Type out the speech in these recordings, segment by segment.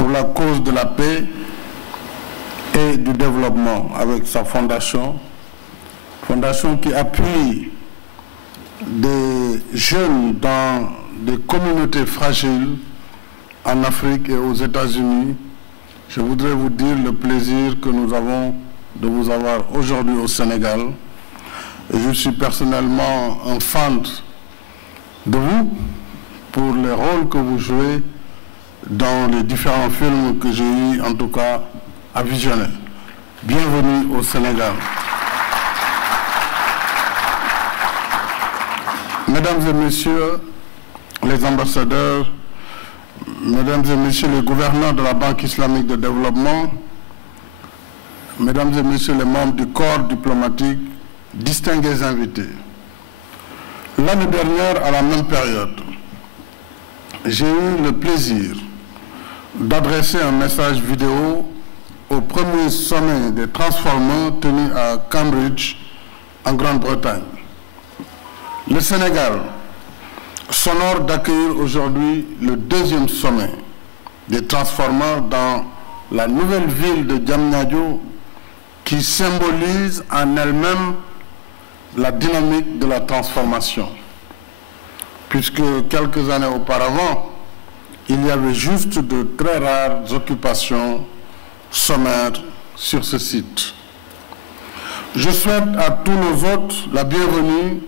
pour la cause de la paix et du développement avec sa fondation qui appuie des jeunes dans des communautés fragiles en Afrique et aux États-Unis. Je voudrais vous dire le plaisir que nous avons de vous avoir aujourd'hui au Sénégal. Et je suis personnellement un fan de vous pour les rôles que vous jouez dans les différents films que j'ai eu en tout cas à visionner. Bienvenue au Sénégal. Mesdames et messieurs les ambassadeurs, mesdames et messieurs les gouverneurs de la Banque islamique de développement, mesdames et messieurs les membres du corps diplomatique, distingués invités. L'année dernière, à la même période, j'ai eu le plaisir d'adresser un message vidéo au premier sommet des transformants tenu à Cambridge, en Grande-Bretagne. Le Sénégal s'honore d'accueillir aujourd'hui le deuxième sommet des transformants dans la nouvelle ville de Diamniadio qui symbolise en elle-même la dynamique de la transformation. Puisque quelques années auparavant, il y avait juste de très rares occupations sommaires sur ce site. Je souhaite à tous nos hôtes la bienvenue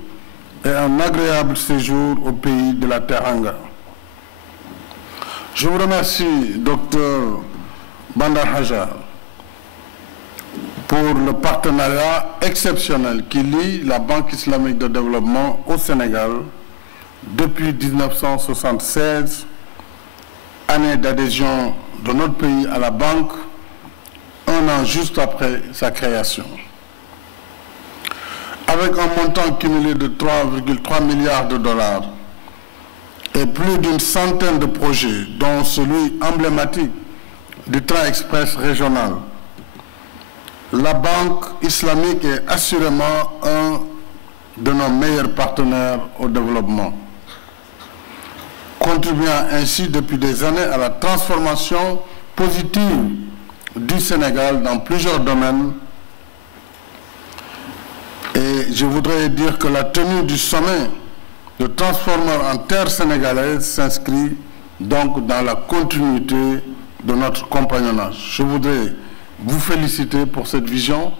et un agréable séjour au pays de la Teranga. Je vous remercie, Dr Bandar Hajar, pour le partenariat exceptionnel qui lie la Banque islamique de développement au Sénégal depuis 1976, année d'adhésion de notre pays à la banque, un an juste après sa création. Avec un montant cumulé de 3,3 milliards de dollars et plus d'une centaine de projets, dont celui emblématique du train express régional, la Banque islamique est assurément un de nos meilleurs partenaires au développement, contribuant ainsi depuis des années à la transformation positive du Sénégal dans plusieurs domaines. Et je voudrais dire que la tenue du sommet de transformeurs en terre sénégalaise s'inscrit donc dans la continuité de notre compagnonnage. Je voudrais vous féliciter pour cette vision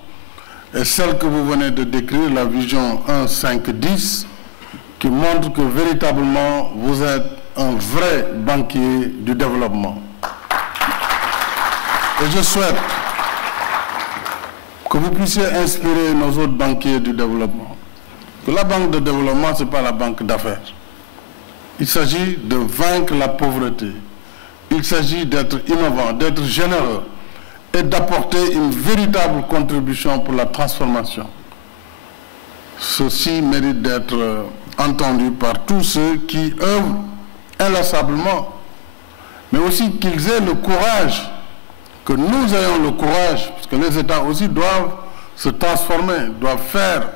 et celle que vous venez de décrire, la vision 1-5-10, qui montre que véritablement vous êtes un vrai banquier du développement. Et je souhaite que vous puissiez inspirer nos autres banquiers du développement. Que la banque de développement, ce n'est pas la banque d'affaires. Il s'agit de vaincre la pauvreté. Il s'agit d'être innovant, d'être généreux et d'apporter une véritable contribution pour la transformation. Ceci mérite d'être entendu par tous ceux qui œuvrent inlassablement, mais aussi qu'ils aient le courage, que nous ayons le courage, parce que les États aussi doivent se transformer, doivent faire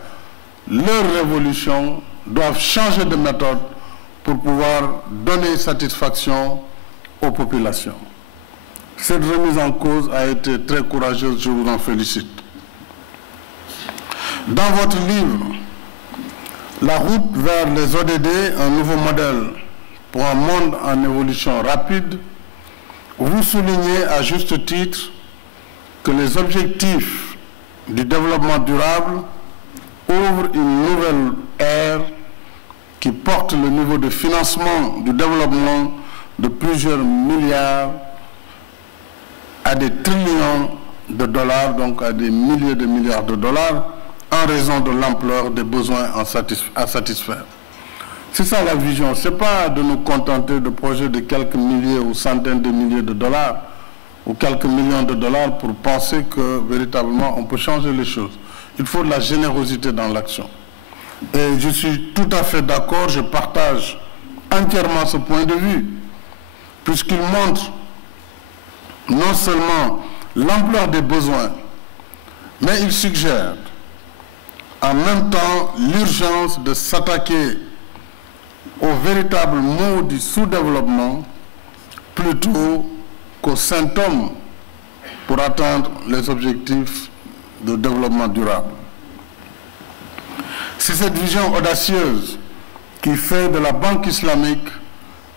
leur révolution, doivent changer de méthode pour pouvoir donner satisfaction aux populations. Cette remise en cause a été très courageuse, je vous en félicite. Dans votre livre, La route vers les ODD, un nouveau modèle pour un monde en évolution rapide, vous soulignez à juste titre que les objectifs du développement durable ouvrent une nouvelle ère qui porte le niveau de financement du développement de plusieurs milliards à des trillions de dollars, donc à des milliers de milliards de dollars, en raison de l'ampleur des besoins à satisfaire. C'est ça la vision, ce n'est pas de nous contenter de projets de quelques milliers ou centaines de milliers de dollars ou quelques millions de dollars pour penser que véritablement on peut changer les choses. Il faut de la générosité dans l'action. Et je suis tout à fait d'accord, je partage entièrement ce point de vue, puisqu'il montre non seulement l'ampleur des besoins, mais il suggère en même temps l'urgence de s'attaquer au véritable mot du sous-développement plutôt qu'aux symptômes pour atteindre les objectifs de développement durable. C'est cette vision audacieuse qui fait de la Banque islamique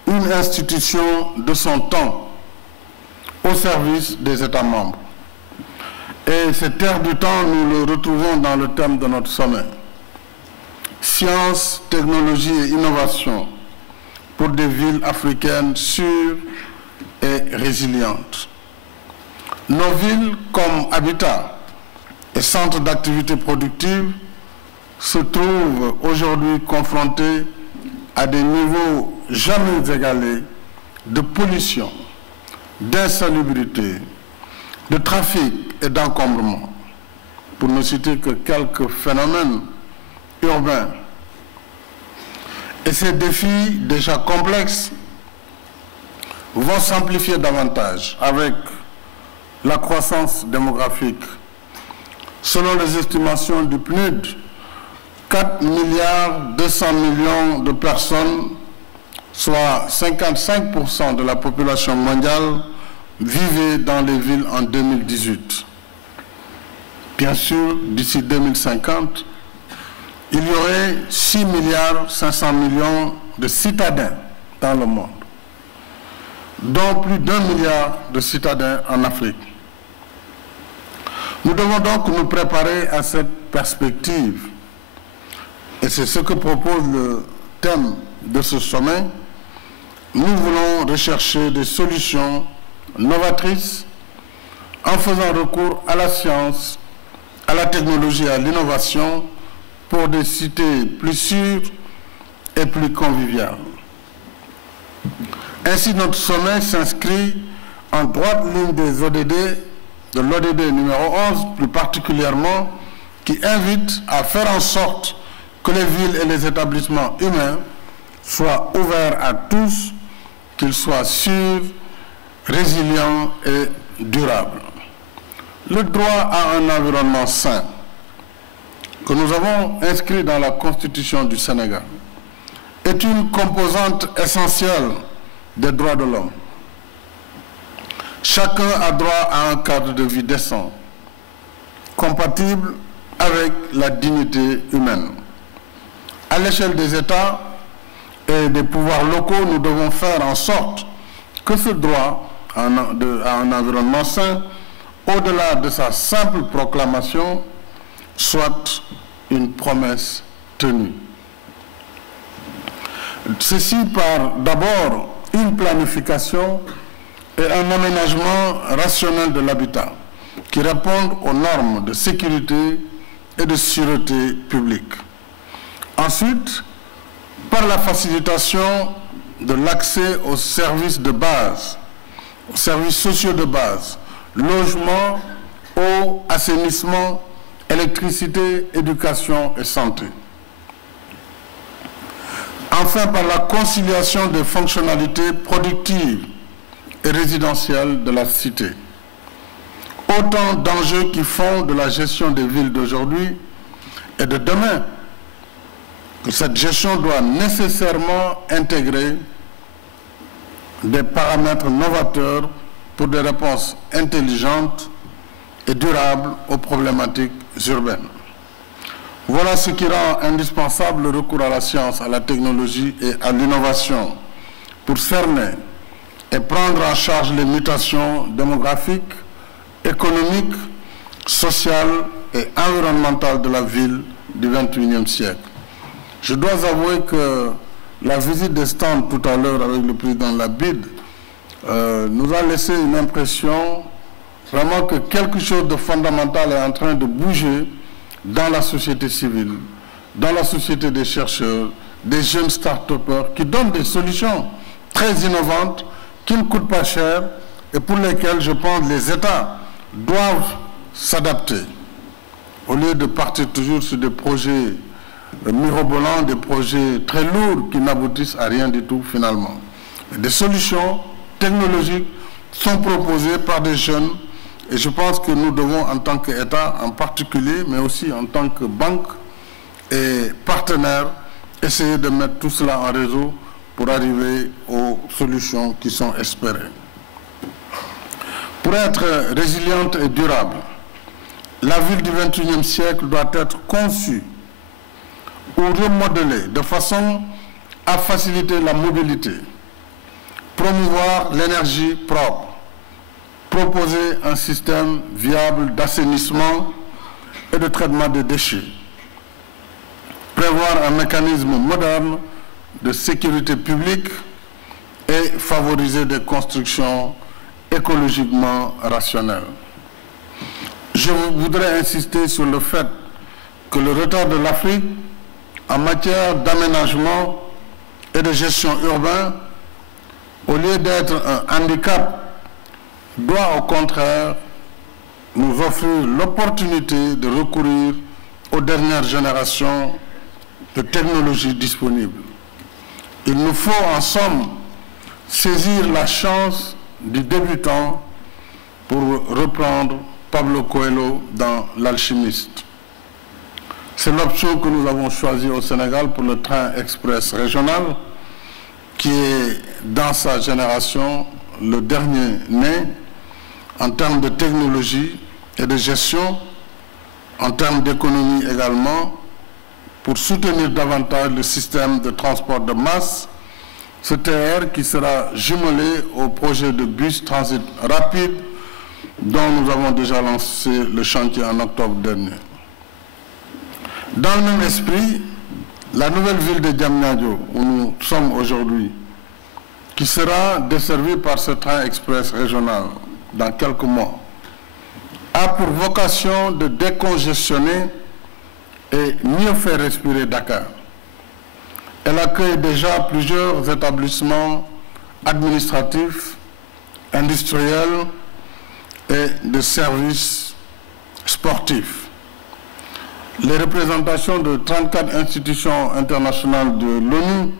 une institution de son temps au service des États membres. Et cet air du temps, nous le retrouvons dans le thème de notre sommet. Science, technologie et innovation pour des villes africaines sûres et résilientes. Nos villes, comme habitat et centres d'activité productive, se trouvent aujourd'hui confrontées à des niveaux jamais égalés de pollution, d'insalubrité, de trafic et d'encombrement, pour ne citer que quelques phénomènes urbains. Et ces défis déjà complexes vont s'amplifier davantage avec la croissance démographique. Selon les estimations du PNUD, 4,2 milliards de personnes, soit 55% de la population mondiale, vivaient dans les villes en 2018. Bien sûr, d'ici 2050, il y aurait 6,5 milliards de citadins dans le monde, dont plus d'1 milliard de citadins en Afrique. Nous devons donc nous préparer à cette perspective. Et c'est ce que propose le thème de ce sommet. Nous voulons rechercher des solutions novatrices en faisant recours à la science, à la technologie et à l'innovation pour des cités plus sûres et plus conviviales. Ainsi, notre sommet s'inscrit en droite ligne des ODD, de l'ODD numéro 11 plus particulièrement, qui invite à faire en sorte que les villes et les établissements humains soient ouverts à tous, qu'ils soient sûrs, résilients et durables. Le droit à un environnement sain, que nous avons inscrit dans la Constitution du Sénégal, est une composante essentielle des droits de l'homme. Chacun a droit à un cadre de vie décent, compatible avec la dignité humaine. À l'échelle des États et des pouvoirs locaux, nous devons faire en sorte que ce droit à un environnement sain, au-delà de sa simple proclamation, soit une promesse tenue. Ceci par d'abord une planification et un aménagement rationnel de l'habitat qui répondent aux normes de sécurité et de sûreté publique. Ensuite, par la facilitation de l'accès aux services de base, aux services sociaux de base, logement, eau, assainissement, électricité, éducation et santé. Enfin, par la conciliation des fonctionnalités productives et résidentielles de la cité. Autant d'enjeux qui font de la gestion des villes d'aujourd'hui et de demain que cette gestion doit nécessairement intégrer des paramètres novateurs pour des réponses intelligentes et durables aux problématiques urbaines. Voilà ce qui rend indispensable le recours à la science, à la technologie et à l'innovation pour cerner et prendre en charge les mutations démographiques, économiques, sociales et environnementales de la ville du XXIe siècle. Je dois avouer que la visite des stands tout à l'heure avec le président Labide nous a laissé une impression vraiment que quelque chose de fondamental est en train de bouger dans la société civile, dans la société des chercheurs, des jeunes start-upers qui donnent des solutions très innovantes, qui ne coûtent pas cher et pour lesquelles, je pense, les États doivent s'adapter. Au lieu de partir toujours sur des projets mirobolants, des projets très lourds qui n'aboutissent à rien du tout finalement. Des solutions technologiques sont proposées par des jeunes et je pense que nous devons, en tant qu'État en particulier, mais aussi en tant que banque et partenaires, essayer de mettre tout cela en réseau pour arriver aux solutions qui sont espérées. Pour être résiliente et durable, la ville du XXIe siècle doit être conçue ou remodelée de façon à faciliter la mobilité, promouvoir l'énergie propre, proposer un système viable d'assainissement et de traitement des déchets, prévoir un mécanisme moderne de sécurité publique et favoriser des constructions écologiquement rationnelles. Je voudrais insister sur le fait que le retard de l'Afrique en matière d'aménagement et de gestion urbaine, au lieu d'être un handicap, doit au contraire nous offrir l'opportunité de recourir aux dernières générations de technologies disponibles. Il nous faut en somme saisir la chance du débutant pour reprendre Pablo Coelho dans L'Alchimiste. C'est l'option que nous avons choisie au Sénégal pour le train express régional, qui est dans sa génération le dernier né en termes de technologie et de gestion, en termes d'économie également, pour soutenir davantage le système de transport de masse, ce TER qui sera jumelé au projet de bus transit rapide dont nous avons déjà lancé le chantier en octobre dernier. Dans le même esprit, la nouvelle ville de Diamniadio, où nous sommes aujourd'hui, qui sera desservie par ce train express régional dans quelques mois, a pour vocation de décongestionner et mieux faire respirer Dakar. Elle accueille déjà plusieurs établissements administratifs, industriels et de services sportifs. Les représentations de 34 institutions internationales de l'ONU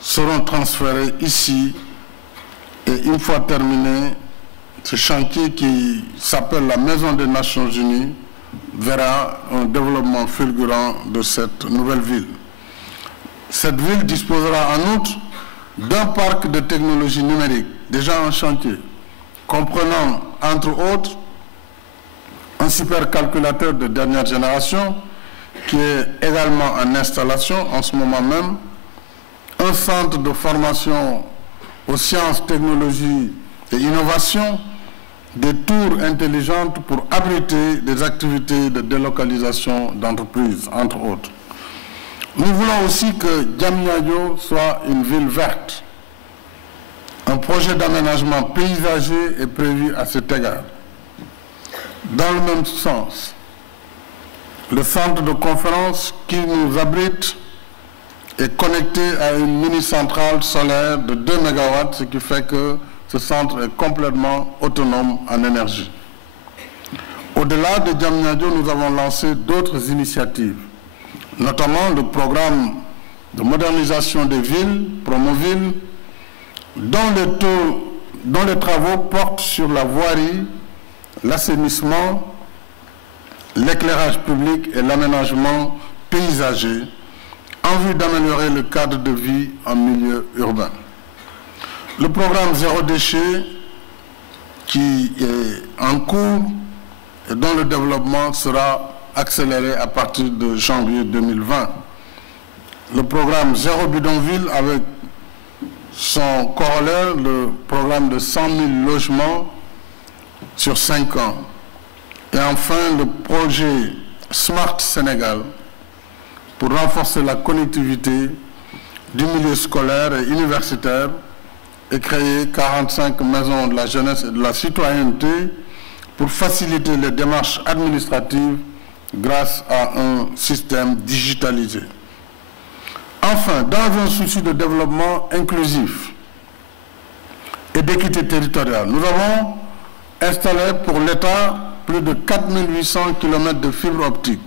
seront transférées ici et une fois terminé, ce chantier qui s'appelle la Maison des Nations Unies verra un développement fulgurant de cette nouvelle ville. Cette ville disposera en outre d'un parc de technologie numérique déjà en chantier, comprenant entre autres un supercalculateur de dernière génération qui est également en installation en ce moment même, un centre de formation aux sciences, technologies et innovations, des tours intelligentes pour abriter des activités de délocalisation d'entreprises, entre autres. Nous voulons aussi que Diamniadio soit une ville verte. Un projet d'aménagement paysager est prévu à cet égard. Dans le même sens, le centre de conférence qui nous abrite est connecté à une mini-centrale solaire de 2 MW, ce qui fait que ce centre est complètement autonome en énergie. Au-delà de Diamniadio, nous avons lancé d'autres initiatives, notamment le programme de modernisation des villes, Promoville, dont les travaux portent sur la voirie, l'assainissement, l'éclairage public et l'aménagement paysager en vue d'améliorer le cadre de vie en milieu urbain. Le programme Zéro Déchet, qui est en cours et dont le développement sera accéléré à partir de janvier 2020. Le programme Zéro Bidonville avec son corollaire, le programme de 100 000 logements sur 5 ans. Et enfin, le projet Smart Sénégal pour renforcer la connectivité du milieu scolaire et universitaire et créer 45 maisons de la jeunesse et de la citoyenneté pour faciliter les démarches administratives grâce à un système digitalisé. Enfin, dans un souci de développement inclusif et d'équité territoriale, nous avons installé pour l'État plus de 4800 km de fibres optiques,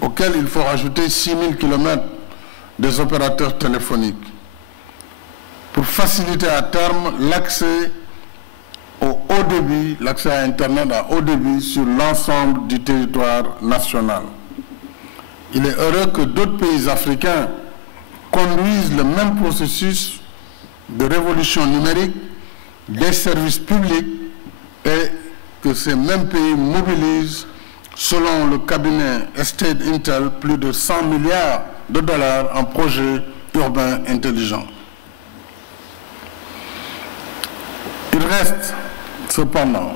auxquels il faut rajouter 6000 km des opérateurs téléphoniques, pour faciliter à terme l'accès au haut débit, l'accès à Internet à haut débit sur l'ensemble du territoire national. Il est heureux que d'autres pays africains conduisent le même processus de révolution numérique des services publics et que ces mêmes pays mobilisent, selon le cabinet Estate Intel, plus de 100 milliards de dollars en projets urbains intelligents. Il reste cependant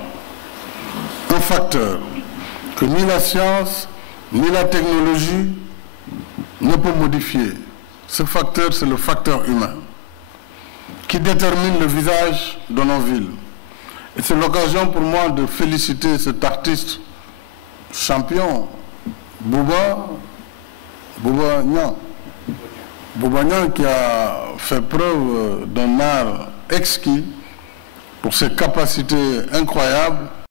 un facteur que ni la science ni la technologie ne peut modifier. Ce facteur, c'est le facteur humain qui détermine le visage de nos villes. Et c'est l'occasion pour moi de féliciter cet artiste champion, Bouba Niang, qui a fait preuve d'un art exquis pour ses capacités incroyables